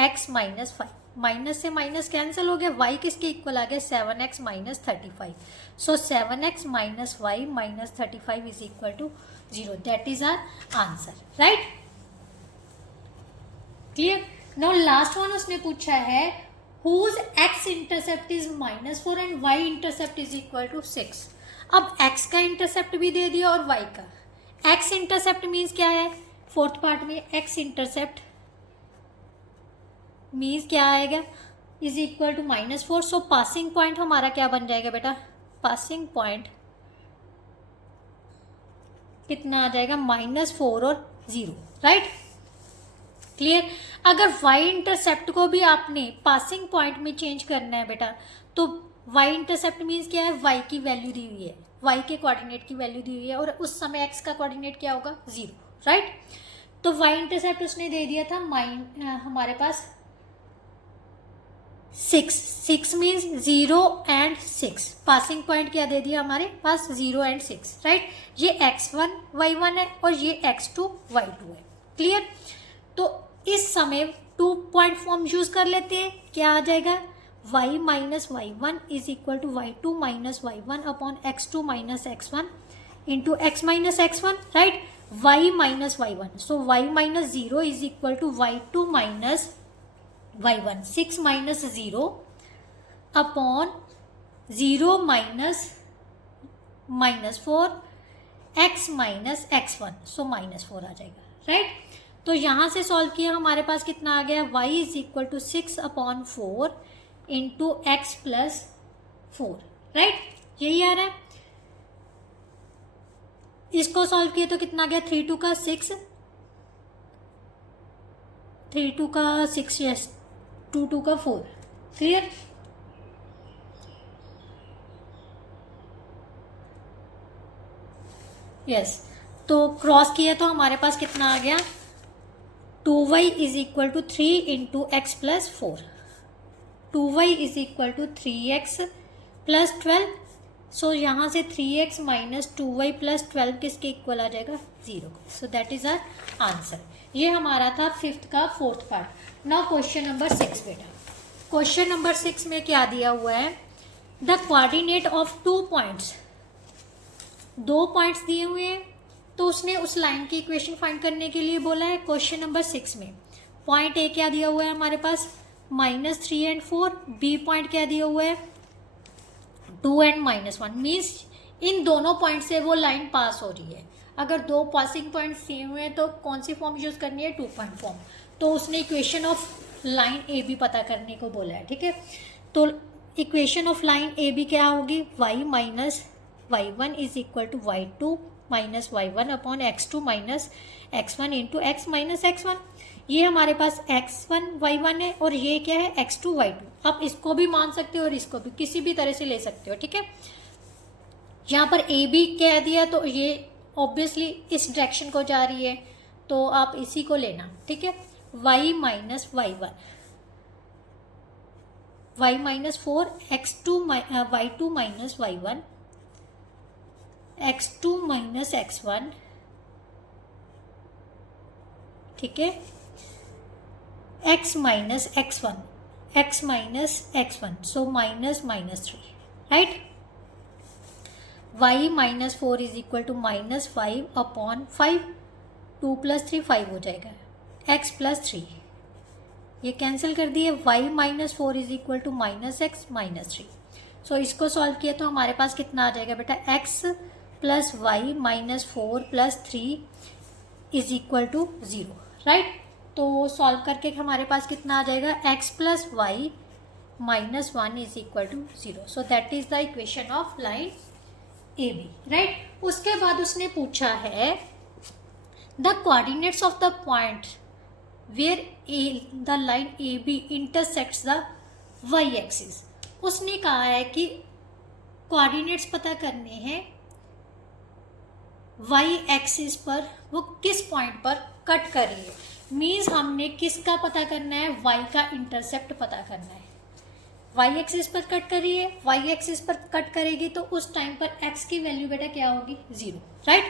x minus 5, minus से माइनस कैंसिल हो गया, y किसके इक्वल आ गया 7x minus 35। So 7x minus 5 minus 35 is equal to 0, that is our answer, right. Clear. Now last one उसने पूछा है whose x intercept is -4 and y intercept is equal to 6। अब x का intercept भी दे दिया और y का। x intercept means क्या है, फोर्थ पार्ट में x इंटरसेप्ट मीन्स क्या आएगा, is equal to -4। So passing point हमारा क्या बन जाएगा बेटा, पासिंग पॉइंट कितना आ जाएगा -4 और 0, राइट। क्लियर। अगर y इंटरसेप्ट को भी आपने पासिंग पॉइंट में चेंज करना है बेटा, तो y इंटरसेप्ट मीन्स क्या है, y की वैल्यू दी हुई है, y के कोऑर्डिनेट की वैल्यू दी हुई है, और उस समय x का कोऑर्डिनेट क्या होगा 0, राइट। तो y इंटरसेप्ट उसने दे दिया था हमारे पास 6 मीन्स 0 and 6। पासिंग पॉइंट क्या दे दिया हमारे पास 0 and 6, राइट। ये x1 y1 है और ये x2 y2 है। क्लियर। तो इस समय 2 पॉइंट फॉर्म यूज कर लेते हैं, क्या आ जाएगा y minus y1 is equal to y2 minus y1 upon x2 minus x1 into x minus x1, right. y minus y1, so y minus 0 is equal to y2 minus y1, 6 minus 0 upon 0 minus -4 x minus x1, so -4 आ जाएगा, right. तो यहाँ से solve किया, हमारे पास कितना आ गया, y is equal to 6 upon 4 into x plus 4, right. यही आ रहा है। इसको सॉल्व किया तो कितना आ गया, 3 2 का 6, 3 2 का 6, यस, 2 2 का 4। क्लियर। यस। तो क्रॉस किया तो हमारे पास कितना आ गया, 2y is equal to 3 into x plus 4, 2y is equal to 3x plus 12। So यहाँ से 3x माइनस 2y प्लस 12 किसके इक्वल आ जाएगा, 0। So that is our answer. ये हमारा था 5th का 4th part. Now question number 6 बेटा। क्वेश्चन नंबर 6 में क्या दिया हुआ है, the coordinate of 2 points, 2 points दिए हुए हैं, तो उसने उस लाइन की इक्वेशन फाइंड करने के लिए बोला है। क्वेश्चन नंबर 6 में पॉइंट ए क्या दिया हुआ है हमारे पास, -3 and 4, बी पॉइंट क्या दिया हुआ है 2 and -1, मीन्स इन दोनों पॉइंट से वो लाइन पास हो रही है। अगर 2 पासिंग पॉइंट सेम हुए हैं तो कौन सी फॉर्म यूज करनी है, 2 पॉइंट फॉर्म। तो उसने equation of line A B पता करने को बोला है, ठीक है। तो equation of line A B क्या होगी, y minus y1 is equal to y2 minus y1 upon x2 minus x1 into x minus x1। ये हमारे पास x1 y1 है और ये क्या है x2 y2। आप इसको भी मान सकते हो और इसको भी, किसी भी तरह से ले सकते हो, ठीक है। यहाँ पर ए बी कह दिया तो ये ऑब्वियसली इस डायरेक्शन को जा रही है, तो आप इसी को लेना, ठीक है। y minus y1, y minus 4 x2 y2 minus y1 x2 minus x1, ठीक है, x minus x1, x minus x1, so minus minus 3, right. y minus 4 is equal to minus 5 upon 5, 2 plus 3 5 हो जाएगा, x प्लस 3, ये cancel कर दिए, y minus 4 is equal to minus x minus 3। So इसको solve किया तो हमारे पास कितना आ जाएगा बेटा, x plus y minus 4 plus 3 is equal to 0, right. तो सॉल्व करके हमारे पास कितना आ जाएगा, x plus y minus 1 is equal to 0। So that is the equation of line A B, right. उसके बाद उसने पूछा है the coordinates of the point where the line A B intersects the y axis. उसने कहा है कि coordinates पता करने हैं वाई एक्सिस पर, वो किस पॉइंट पर कट कर रही है। मीन्स हमने किसका पता करना है, वाई का इंटरसेप्ट पता करना है। वाई एक्सिस पर कट कर रही है, वाई एक्सिस पर कट करेगी तो उस टाइम पर एक्स की वैल्यू बेटा क्या होगी, 0, राइट।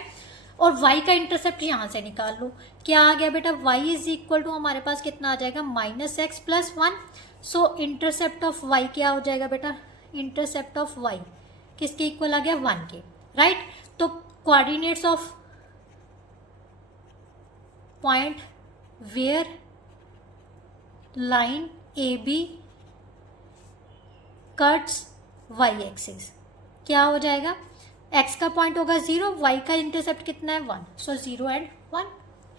और वाई का इंटरसेप्ट यहाँ से निकाल लो, क्या आ गया बेटा, वाई इज इक्वल टू हमारे पास कितना आ जाएगा, minus x plus 1। So intercept of y क्या हो जाएगा बेटा, इंटरसेप्ट ऑफ वाई किसके इक्वल आ गया, 1 के, राइट। तो coordinates of point where line A B cuts y axis क्या हो जाएगा, एक्स का पॉइंट होगा 0, वाई का इंटरसेप्ट कितना है 1, सो 0 एंड 1,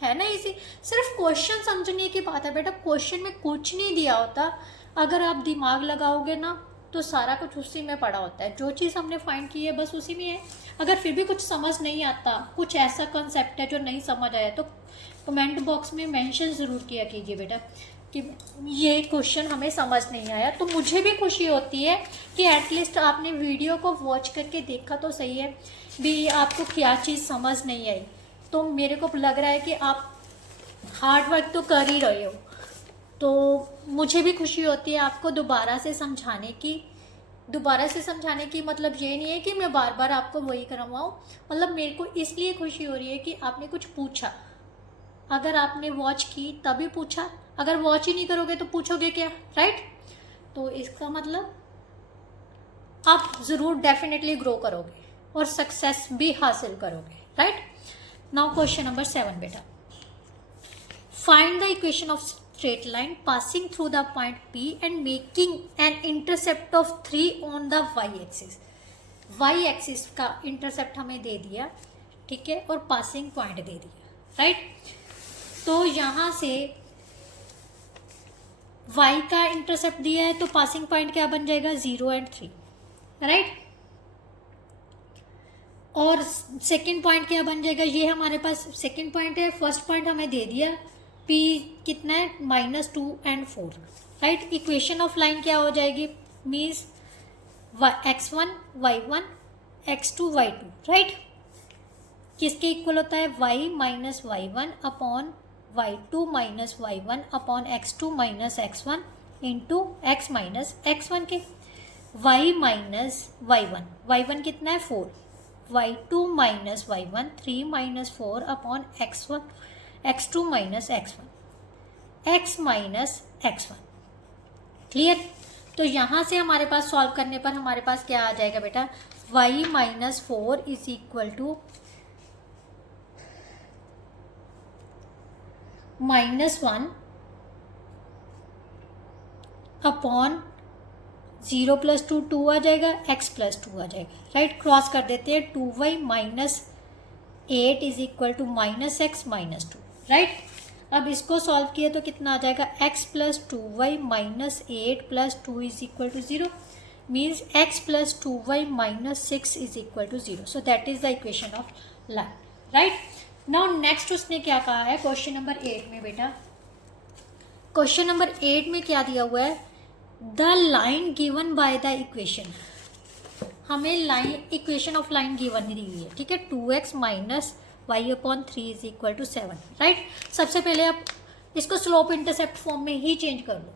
है ना इजी। सिर्फ क्वेश्चन समझने की बात है बेटा, क्वेश्चन में कुछ नहीं दिया होता, अगर आप दिमाग लगाओगे ना तो सारा कुछ उसी में पड़ा होता है। जो चीज़ हमने फाइंड की है बस उसी में है। अगर फिर भी कुछ समझ नहीं आता, कुछ ऐसा कॉन्सेप्ट है जो नहीं समझ आया, तो कमेंट बॉक्स में मेंशन ज़रूर किया कीजिए बेटा कि ये क्वेश्चन हमें समझ नहीं आया। तो मुझे भी खुशी होती है कि एटलीस्ट आपने वीडियो को वॉच करके देखा तो सही है भी, आपको क्या चीज़ समझ नहीं आई। तो मेरे को लग रहा है कि आप हार्ड वर्क तो कर ही रहे हो, तो मुझे भी खुशी होती है आपको दोबारा से समझाने की। दोबारा से समझाने की मतलब ये नहीं है कि मैं बार बार आपको वही करवाऊँ, मतलब मेरे को इसलिए खुशी हो रही है कि आपने कुछ पूछा। अगर आपने वॉच की तभी पूछा, अगर वॉच ही नहीं करोगे तो पूछोगे क्या, राइट। तो इसका मतलब आप ज़रूर डेफिनेटली ग्रो करोगे और सक्सेस भी हासिल करोगे, राइट। नाउ क्वेश्चन नंबर 7 बेटा, find the equation of straight line passing through the point P and making an intercept of 3 on the y axis। y axis का इंटरसेप्ट हमें दे दिया, ठीक है, और पासिंग पॉइंट दे दिया, राइट। तो यहाँ से y का इंटरसेप्ट दिया है तो पासिंग पॉइंट क्या बन जाएगा, 0 एंड 3, राइट। और सेकेंड पॉइंट क्या बन जाएगा, ये हमारे पास सेकेंड पॉइंट है, फर्स्ट पॉइंट हमें दे दिया P कितना है, -2 and 4, right. Equation of line क्या हो जाएगी, means x1 y1 x2 y2, right. किसके इक्वल होता है, y minus y1 upon y2 minus y1 upon x2 minus x1 into x minus x1 के। y माइनस y1 कितना है 4, y2 minus y1 3 minus 4 upon x2 minus x1, x minus x1, clear. तो यहाँ से हमारे पास solve करने पर हमारे पास क्या आ जाएगा बेटा, y minus 4 is equal to -1 upon 0 plus 2 2 आ जाएगा, x प्लस 2 आ जाएगा, राइट। क्रॉस कर देते हैं, 2y minus 8 is equal to -x minus 2, right. अब इसको सॉल्व किया तो कितना आ जाएगा, x plus 2y minus 8 plus 2 is equal to 0, means x plus 2y minus 6 is equal to 0। So that is the equation of line, right. Now next उसने क्या कहा है क्वेश्चन नंबर 8 में बेटा, क्वेश्चन नंबर 8 में क्या दिया हुआ है, the line given by the equation. हमें line equation of line given दी हुई है, ठीक है, 2x minus y upon 3 is equal to 7, right. सबसे पहले आप इसको स्लोप इंटरसेप्ट फॉर्म में ही चेंज कर लो,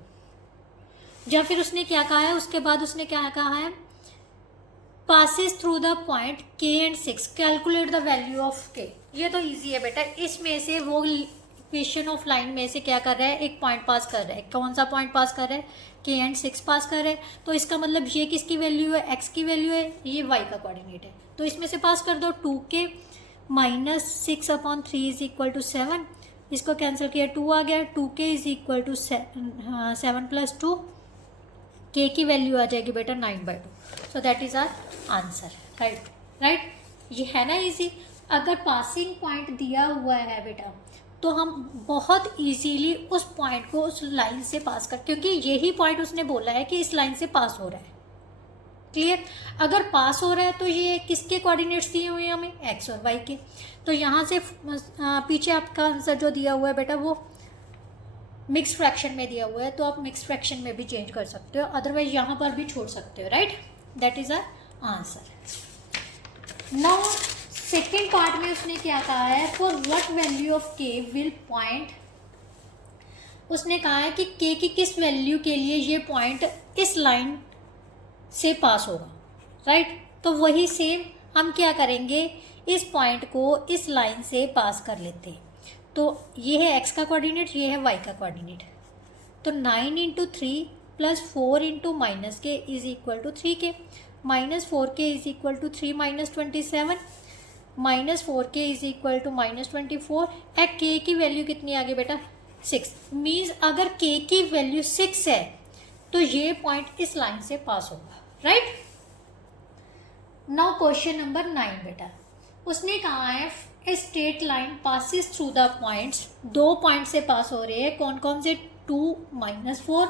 या फिर उसने क्या कहा है, उसके बाद उसने क्या कहा है, passes through the point k and 6, calculate the value of k। ये तो इजी है बेटा, इसमें से वो इक्वेशन ऑफ लाइन में से क्या कर रहा है, एक पॉइंट पास कर रहा है। कौन सा पॉइंट पास कर रहा है, के एंड 6 पास कर रहा है। तो इसका मतलब ये किसकी वैल्यू है, एक्स की वैल्यू है, ये वाई का कोऑर्डिनेट है। तो इसमें से पास कर दो, 2k minus 6/3 is equal to 7, इसको कैंसिल किया 2 आ गया, 2k is equal to 7 + 2, k की वैल्यू आ जाएगी बेटा 9/2। So that is our answer. Right, ये है ना इजी। अगर पासिंग पॉइंट दिया हुआ है बेटा तो हम बहुत इजीली उस पॉइंट को उस लाइन से पास कर, क्योंकि यही पॉइंट उसने बोला है कि इस लाइन से पास हो रहा है। क्लियर, अगर पास हो रहा है तो ये किसके कोऑर्डिनेट्स दिए हुए हैं हमें, एक्स और वाई के। तो यहाँ से पीछे आपका आंसर जो दिया हुआ है बेटा वो मिक्स फ्रैक्शन में दिया हुआ है, तो आप मिक्स फ्रैक्शन में भी चेंज कर सकते हो, अदरवाइज यहाँ पर भी छोड़ सकते हो। Right, that is our answer. Now second part में उसने क्या कहा है, for what value of k will point, उसने कहा है कि के की किस वैल्यू के लिए ये पॉइंट इस लाइन से पास होगा। राइट, तो वही सेम हम क्या करेंगे, इस पॉइंट को इस लाइन से पास कर लेते हैं। तो ये है एक्स का कोऑर्डिनेट, ये है वाई का कोऑर्डिनेट। तो 9 × 3 + 4 × -k is equal to 3k, -4k is equal to 3 - 27, -4k is equal to -24। k की वैल्यू कितनी आ गई बेटा, 6। मीन्स अगर k की वैल्यू 6 है तो ये पॉइंट इस लाइन से पास होगा। राइट, नाउ क्वेश्चन नंबर 9 बेटा, उसने कहा है ए straight line passes through the points, 2 point से पास हो रहे हैं। कौन कौन से, 2 - 4,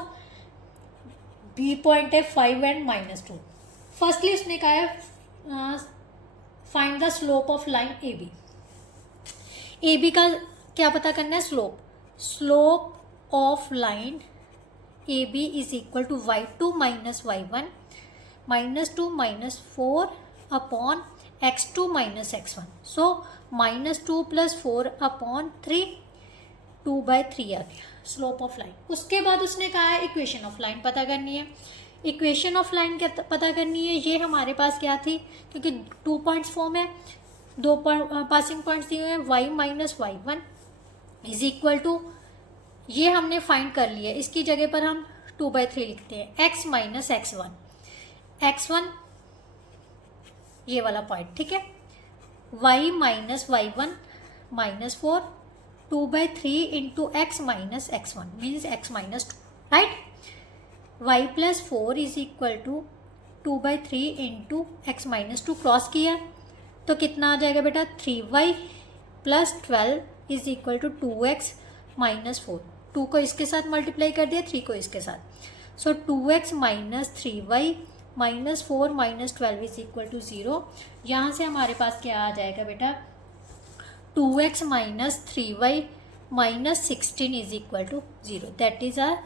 बी पॉइंट है 5 एंड -2। फर्स्टली उसने कहा है find the slope of line A B. A B का क्या पता करना है, slope of line A B is equal to y2 - y1 -2 - 4 upon x2 - x1। सो -2 + 4/3, 2/3 आ गया स्लोप ऑफ लाइन। उसके बाद उसने कहा है इक्वेशन ऑफ लाइन पता करनी है। इक्वेशन ऑफ लाइन क्या पता करनी है, ये हमारे पास क्या थी, क्योंकि 2 पॉइंट्स फॉर्म है, 2 पासिंग पॉइंट्स दिए हुए हैं, y - y1 is equal to, ये हमने फाइंड कर लिया, इसकी जगह पर हम 2/3 लिखते हैं, x - x1, x1 ये वाला पॉइंट, ठीक है, y - y1 -4, 2/3 × x - x1 means x - 2। Right, y + 4 is equal to 2/3 × x - 2 cross किया तो कितना आ जाएगा बेटा, 3y + 12 is equal to 2x - 4। 2 को इसके साथ मल्टीप्लाई कर दिया, 3 को इसके साथ। So 2x - 3y -4 - 12 is equal to 0। यहाँ से हमारे पास क्या आ जाएगा बेटा, 2x - 3y - 16 is equal to 0। That is our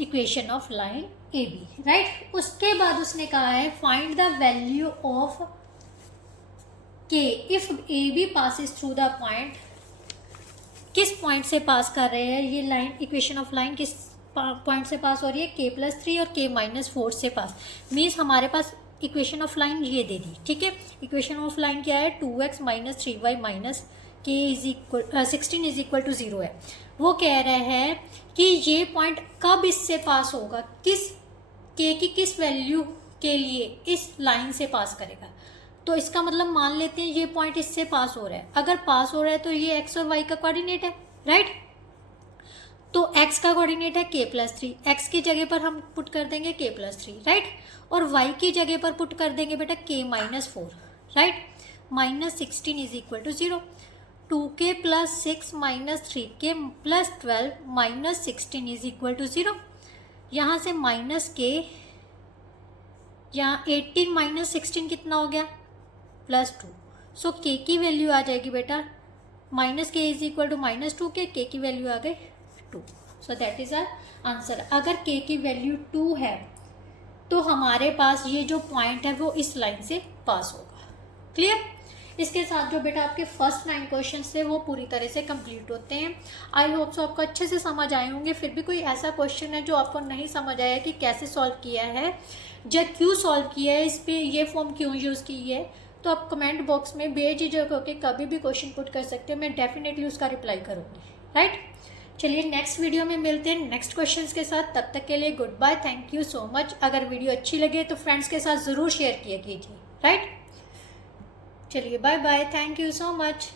equation of line A B. Right, उसके बाद उसने कहा है find the value of k if A B passes through the point, किस पॉइंट से पास कर रहे हैं ये लाइन, इक्वेशन ऑफ लाइन किस पॉइंट से पास हो रही है, k + 3 और k - 4 से पास। मीन्स हमारे पास इक्वेशन ऑफ लाइन ये दे दी, ठीक है। इक्वेशन ऑफ लाइन क्या है, 2x - 3y - k is equal 16 is equal to 0 है। वो कह रहे हैं कि ये पॉइंट कब इससे पास होगा, किस k की किस वैल्यू के लिए इस लाइन से पास करेगा। तो इसका मतलब मान लेते हैं ये पॉइंट इससे पास हो रहा है, अगर पास हो रहा है तो ये x और y का कोऑर्डिनेट है। राइट, तो x का कोऑर्डिनेट है k + 3, x की जगह पर हम पुट कर देंगे k + 3। राइट, और y की जगह पर पुट कर देंगे बेटा k - 4। Right, -16 is equal to 0, 2k + 6 - 3k + 12 - 16 is equal to 0। यहाँ से -k, यहाँ 18 - 16 कितना हो गया, +2। सो k की वैल्यू आ जाएगी बेटा -k is equal to -2k, k की वैल्यू आ गई 2। So that is our answer. अगर k की वैल्यू 2 है तो हमारे पास ये जो पॉइंट है वो इस लाइन से पास होगा। क्लियर, इसके साथ जो बेटा आपके फर्स्ट 9 क्वेश्चन थे वो पूरी तरह से कंप्लीट होते हैं। आई होप सो आपको अच्छे से समझ आए होंगे। फिर भी कोई ऐसा क्वेश्चन है जो आपको नहीं समझ आया कि कैसे सॉल्व किया है, जब क्यों सॉल्व किया है, इस पे ये फॉर्म क्यों यूज़ की है, तो आप कमेंट बॉक्स में बेझिझक होकर कभी भी क्वेश्चन पुट कर सकते हो, मैं डेफिनेटली उसका रिप्लाई करूँगी, राइट। चलिए नेक्स्ट वीडियो में मिलते हैं नेक्स्ट क्वेश्चंस के साथ, तब तक के लिए good bye, thank you so much. अगर वीडियो अच्छी लगे तो फ्रेंड्स के साथ ज़रूर शेयर किया कीजिए, राइट। चलिए bye bye, thank you so much.